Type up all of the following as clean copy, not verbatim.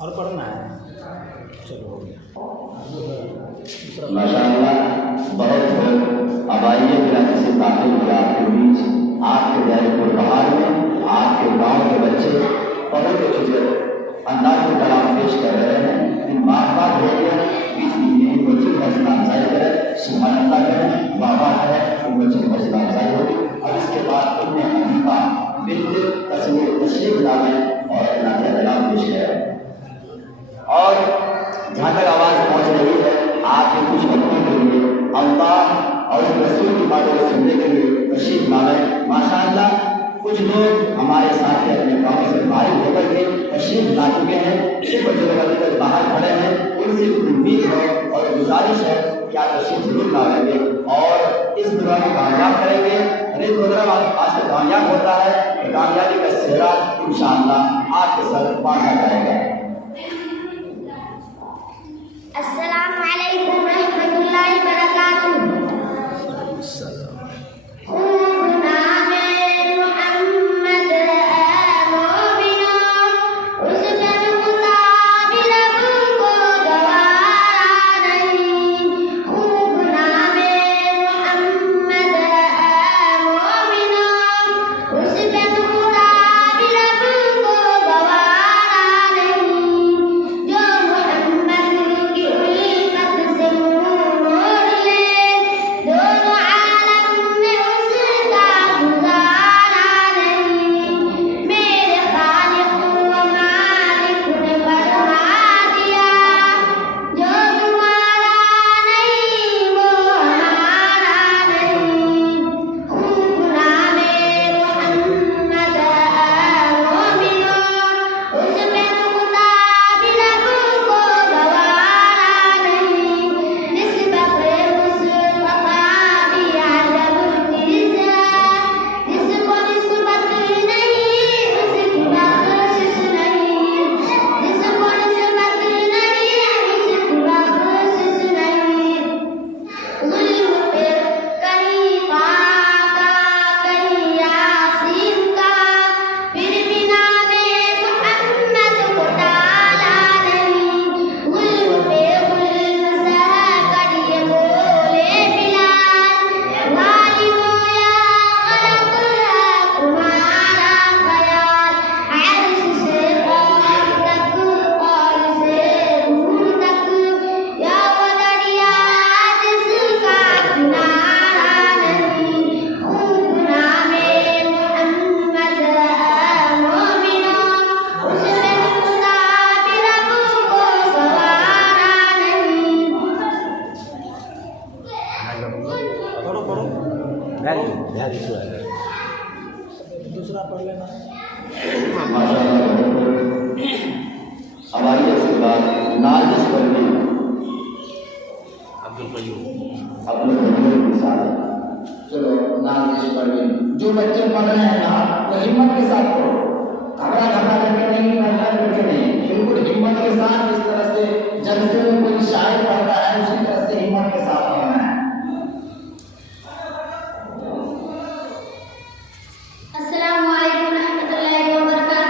और पढ़ना है, चलो हो गया। माशाअल्लाह बहुत अब आइए बिना किसी ताक़ीद के आपके बीच आपके दायरे बहार में आपके गांव के बच्चे बहुत अच्छे अंदाज में कलाम पेश कर रहे हैं। इन बात हो गया बीच में बच्चे का हौसला अफजाई करें, सुबहान अल्लाह करें, बाबा है उन बच्चे की हौसला अफजाई होगी। अब इसके बाद उन्हें हनीफा बिल्कुल तशरीफ लाएं और अपना कलाम पेश करें। और जहाँ तक आवाज़ पहुँच रही है आपके कुछ वक्तों के लिए अल्लाह और उस रसूल की बातों को सुनने के लिए तशरीफ लाएं। माशाअल्लाह कुछ लोग हमारे साथ अपने गाँव से बाहर होकर के तशरीफ ला चुके हैं, कुछ बच्चे लोग अभी तक बाहर खड़े हैं। उनसे उम्मीद है और गुजारिश है कि आप तशरीफ जरूर लाएंगे और इस प्रोग्राम को कामयाब करेंगे। हर एक प्रोग्राम आज से कामयाब होता है, कामयाबी का सेहरा इंशाअल्लाह आपके सर बांधा जाएगा। अस्सलामु अलैकुम रहमतुल्लाहि व बरकातुहू। दूसरा पढ़ लेना। अब आइए इसके बाद नाजिश पढ़ने अपने के साथ चलो नाजिश पढ़ने। जो बच्चे पढ़ रहे हैं ना वो हिम्मत के साथ पढ़ो, घबरा करके नहीं पढ़ना करके नहीं, बिल्कुल हिम्मत के साथ। इस तरह से जलसे में कोई शायर पढ़ता है उसी तरह से हिम्मत के साथ पढ़ना है। का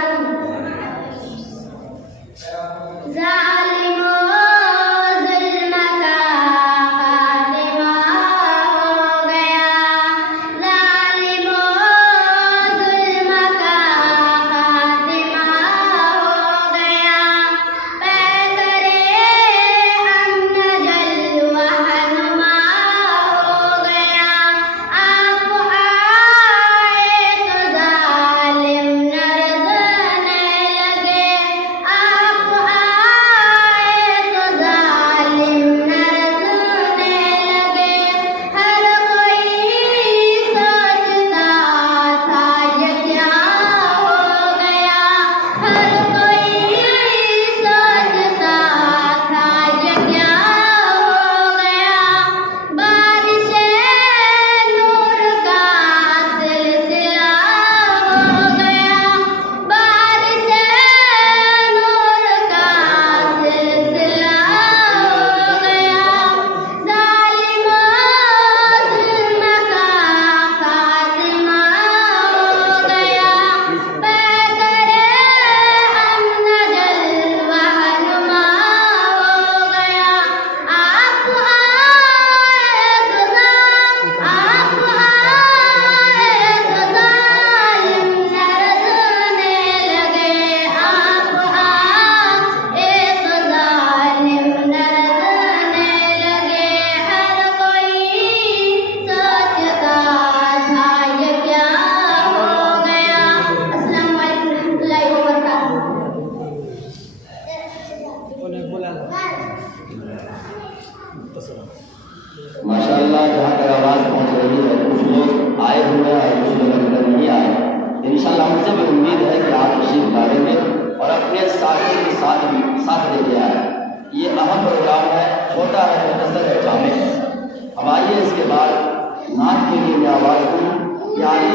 माशाअल्लाह जहाँ तक आवाज़ पहुँच रही है, कुछ लोग आए हुए हैं और कुछ लोग अभी तक नहीं आए। इंशाअल्लाह मुझे भी उम्मीद है कि आप तशरीफ लाएंगे और अपने साथियों के साथ लेके आए। ये अहम प्रोग्राम है, छोटा है, मुख्तसर है, जामे है। अब आइए इसके बाद नाच के लिए मैं आवाज़ दूँ प्यारी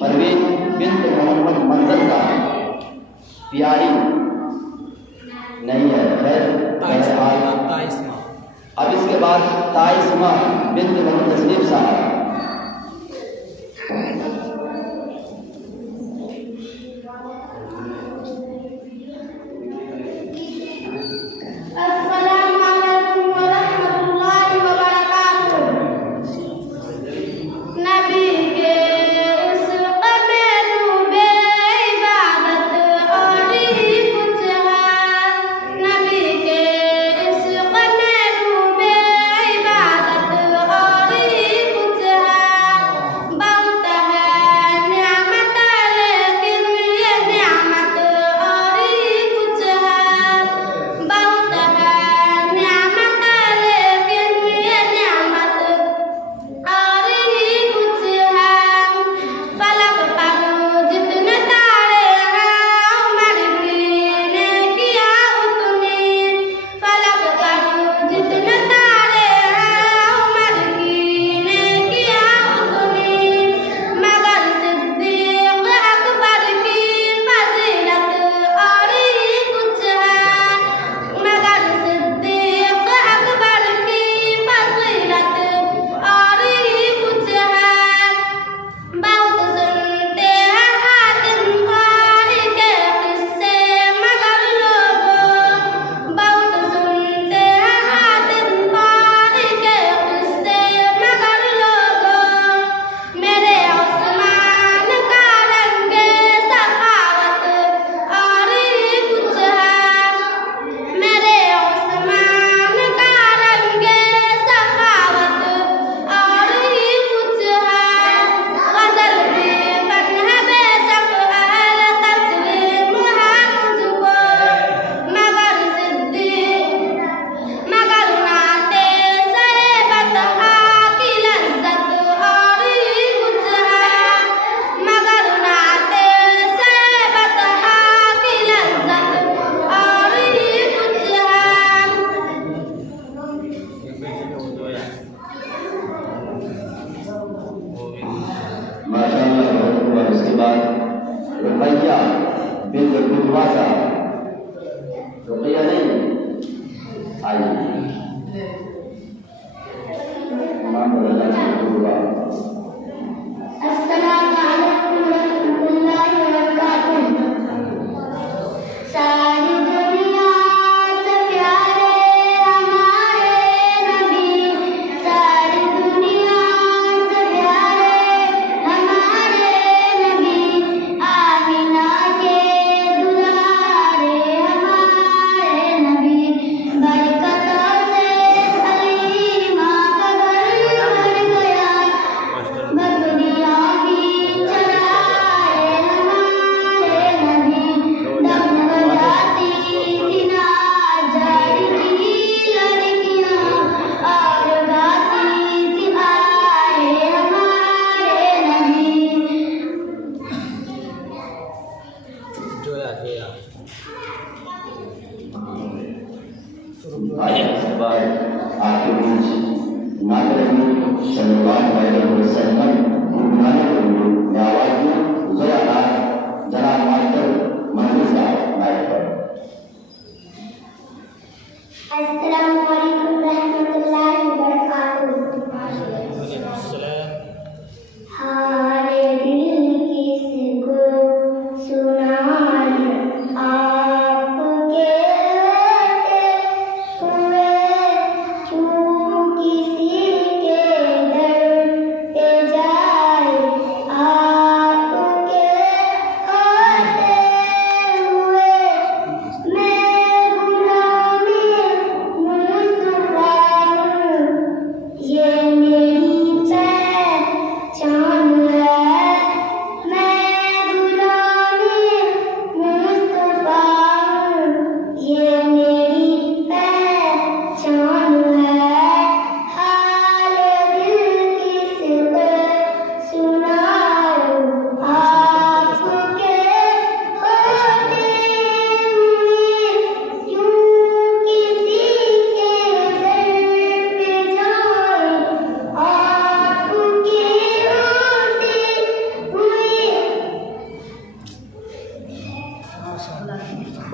परवीन बिन्त मोहम्मद मंजर का। प्यारी नहीं है, खैर अब इसके बाद ताइस्मा बिन्त मोहम्मद तस्लीम साहब।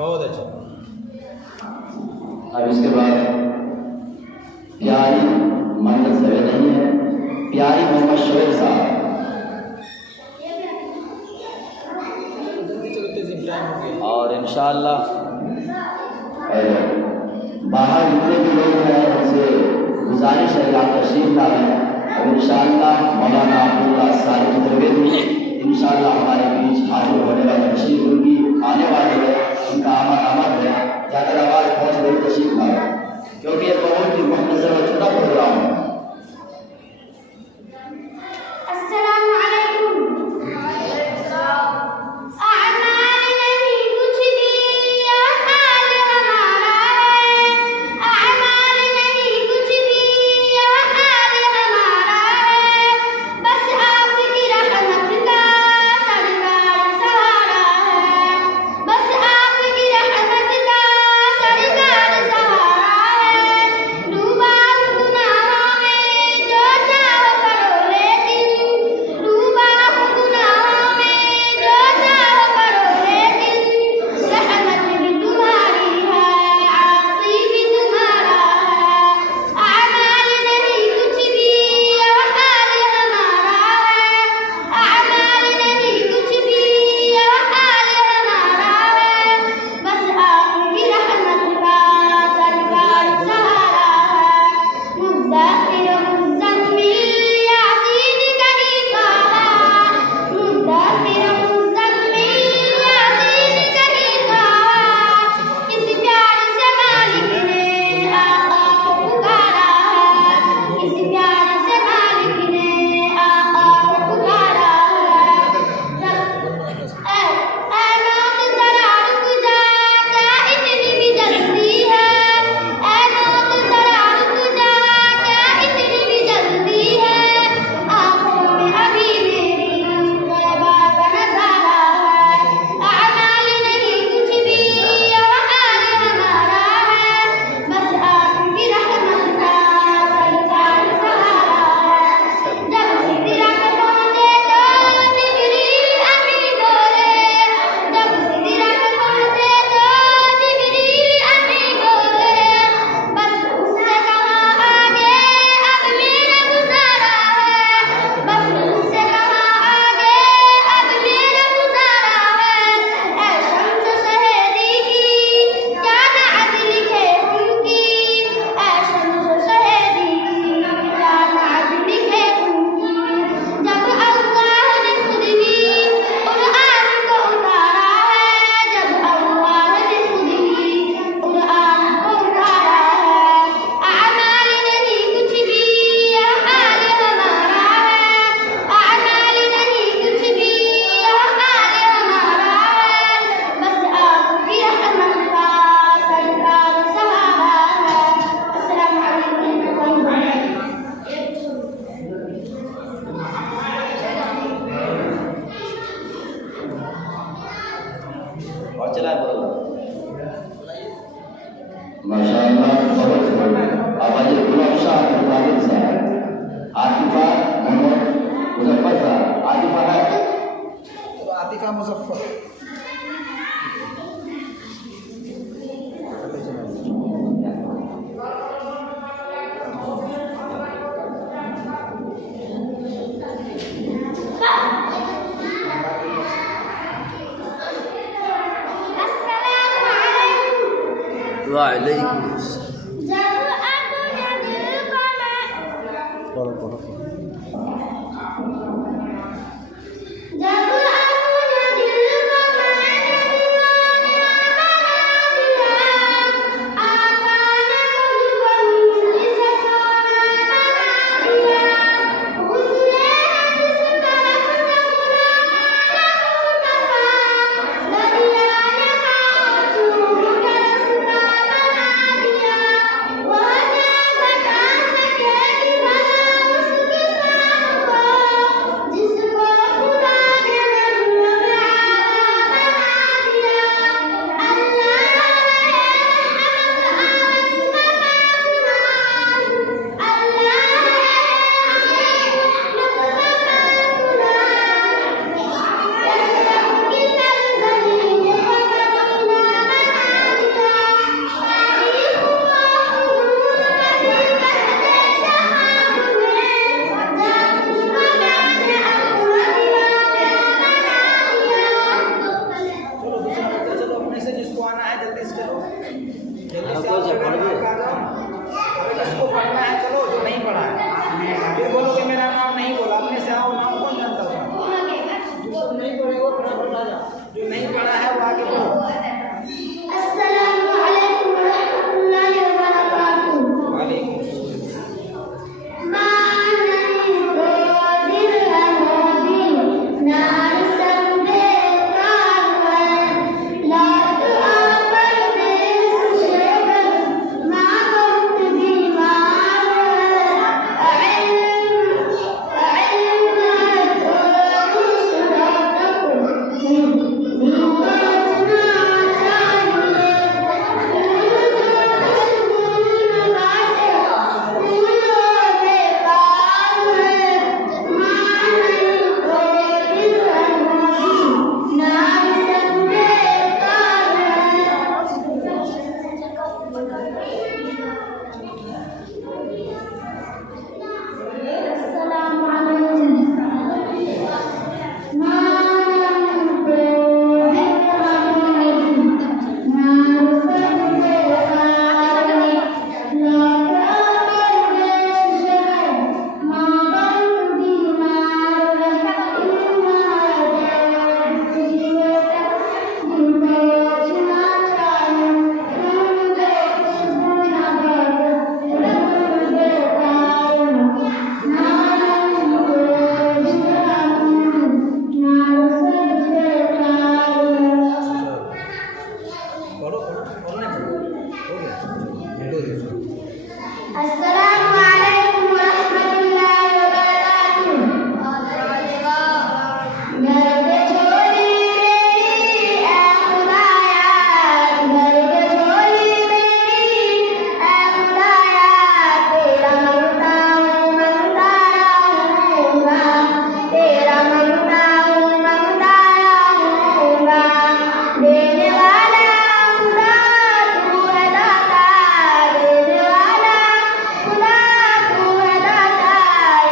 बहुत अच्छा। अब इसके बाद प्यारी मंजिल से नहीं है, प्यारी मोहम्मद शोएब साहब। टाइम हो गया। और इंशाअल्लाह बाहर जितने भी लोग हैं उनसे गुजारिश है आप तशरीफ लाएं। और इंशाअल्लाह मौलाना अब्दुल्ला साहिब त्रिवेदी इंशाअल्लाह हमारे बीच हाजिर होने वाली तशरीफ होगी, आने वाले है, उनका आमद है। ज़्यादा आवाज़ पहुँच गई तशरीफ लाएं, क्योंकि ये बहुत ही मुख्तसर और छोटा प्रोग्राम है। अस्सलामु अलैकुम। आमाल नहीं कुछ भी, हाल हमारा है। आमाल नहीं कुछ भी, हाल हमारा है। बस आपकी रहमत का सरकार सहारा है। बस आपकी रहमत का सरकार सहारा है। डूबा हूँ गुनाहों में, जो चाहो करो लेकिन। डूबा हूँ गुनाहों में, जो चाहो करो लेकिन। रहमत भी तुम्हारी है, आसी भी तुम्हारा है। आमाल नहीं कुछ भी, हाल हमारा है। आमाल नहीं कुछ भी, हाल हमारा है। बस आपकी रहमत का सरकार सहारा है। मुद्दतिर मुज़्ज़म्मिल यासीन कहीं कहा। मुद्दतिर मुज़्ज़म्मिल यासीन कहीं कहा। इस प्यार से मालिक ने आका को पुकारा है। इस प्यार से मालिक ने आका को पुकारा है। ऐ मौत ज़रा रुक जा, क्या इतनी भी जल्दी है। ऐ मौत ज़रा रुक जा, क्या इतनी भी जल्दी है। आँखों में अभी मेरी तौबा का नज़ारा है। आमाल नहीं कुछ भी, हाल हमारा है। बस आपकी रहमत का सरकार सहारा है। जब सिदरा पे पहुँचे तो जिब्रील अमीन बोले। जब सिदरा पे पहुँचे तो जिब्रील अमीन बोले। बस उससे कहा आगे अब मेरा गुजारा है। बस उससे कहा आगे अब मेरा गुजारा है। ऐ शम्स शहेदी की क्या नात लिखे उनकी। ऐ शम्स शहेदी की क्या नात लिखे उनकी। जब अल्लाह ने खुद ही कुरान को उतारा है। जब अल्लाह ने खुद ही कुरान को उतारा है। आमाल नहीं कुछ भी, हाल हमारा है। आमाल नहीं कुछ भी, हाल हमारा है। बस आपकी रहमत का सरकार सहारा है। अस्सलामु अलैकुम वरहमतुल्लाहि और चला बोलो माशाअल्लाह बहुत बढ़िया। अब आइए गुलाब शाह मुताबिक साहब, आतिफा मोहम्मद मुजफ्फर साहब। आतिफा है तो आतिफा मुजफ्फर। अस्सलामु अलैकुम। वालेकुम जब अपने दिल को मैं पढ़ो पढ़ो। जब अपने दिल को मैंने दीवाना बना दिया। आका ने मुझको इसे सोना बना दिया। हुस्न है जिस तरफ से बुलाया मुस्तफा। दरिया ने पाँव चूम कर रास्ता बना दिया। जिसको आना है जल्दी से चलो, जल्दी से आओ, आ जाओ। अरे जिसको पढ़ना है चलो, जो नहीं पढ़ा है फिर बोलो कि मेरा नाम नहीं बोला, अपने से आओ, नाम कौन जानता होगा? जो नहीं पढ़ेगा फटाफट आ जाओ, जो नहीं पढ़ा है वो आगे बोलो। अस्सलामु अलैकुम व रहमतुल्लाहि व बरकातुहू। वालेकुम अस्सलामु अलैकुम व रहमतुल्लाहि व बरकातुहू। घर पे छोड़ी मेरी ऐ खुदाया, घर पे छोड़ी मेरी ऐ खुदाया, तेरा मंगता हूँ मंगता रहूँगा, तेरा मंगता हूँ मंगता रहूँगा। देने वाला खुदा तू है दाता, देने वाला खुदा तू है दाता।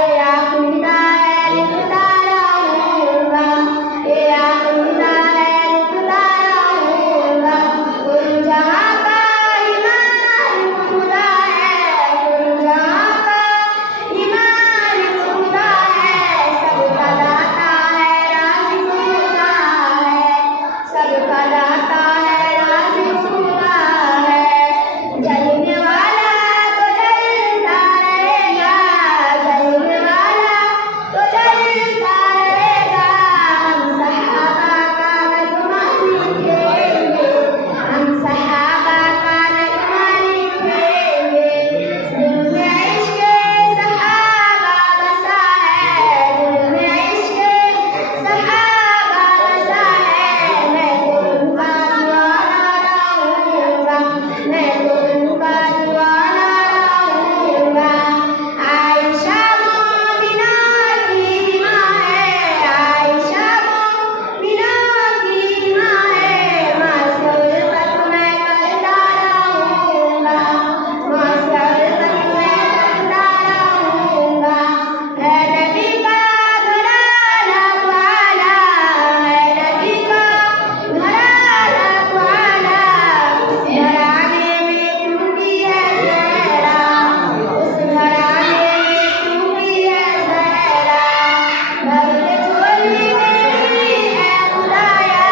ये आखिरदा है लिखता रहूँगा, ये आखिरदा है लिखता रहूँगा। कुल जहाँ का ईमान खुदा है, कुल जहाँ का ईमान खुदा है। सबका दाता है राज़ी खुदा है, सबका दाता है राज़ी खुदा है। जलने वाला तो जलता रहेगा, जलने वाला तो जलता रहेगा। हम सहाबा का नगमा लिखेंगे, हम सहाबा का नगमा लिखेंगे। दिल में इश्क़ सहाबा बसा है, दिल में इश्क़ सहाबा बसा है। मैं तो उनका दीवाना रहूँगा, मैं तो उनका दीवाना रहूँगा। आयशा मोमिना की माँ है, आयशा मोमिना की माँ है। माँ से उल्फत मैं करता रहूँगा, माँ से उल्फत मैं करता रहूँगा। है नबी का घराना वाला, है नबी का घराना वाला। उस घराने में टूटी है सहरा, उस घराने में टूटी है सहरा। घर पे छोड़ी मेरी ऐ खुदाया,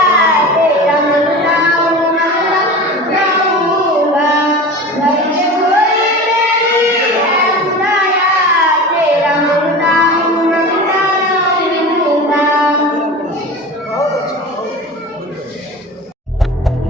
तेरा मंगता हूँ मंगता रहूँगा। घर पे छोड़ी मेरी ऐ खुदाया, तेरा मंगता हूँ मंगता रहूँगा।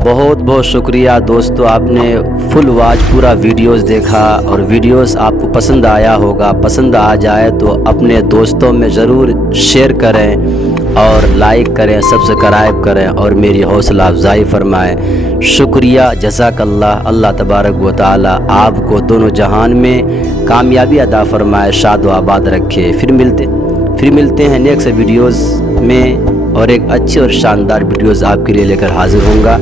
बहुत बहुत शुक्रिया दोस्तों, आपने फुल वॉच पूरा वीडियोस देखा और वीडियोस आपको पसंद आया होगा। पसंद आ जाए तो अपने दोस्तों में ज़रूर शेयर करें और लाइक करें, सब्सक्राइब करें और मेरी हौसला अफजाई फरमाएं। शुक्रिया, जज़ाकल्लाह। अल्लाह तबारक व तआला आपको दोनों जहान में कामयाबी अता फरमाए, शाद व आबाद रखे। फिर मिलते हैं नेक्स्ट वीडियोज़ में और एक अच्छे और शानदार वीडियोज़ आपके लिए लेकर हाजिर होऊंगा।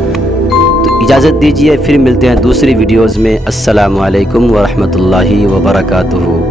तो इजाज़त दीजिए, फिर मिलते हैं दूसरी वीडियोज़ में। अस्सलामु अलैकुम व रहमतुल्लाहि व बरकातुहू।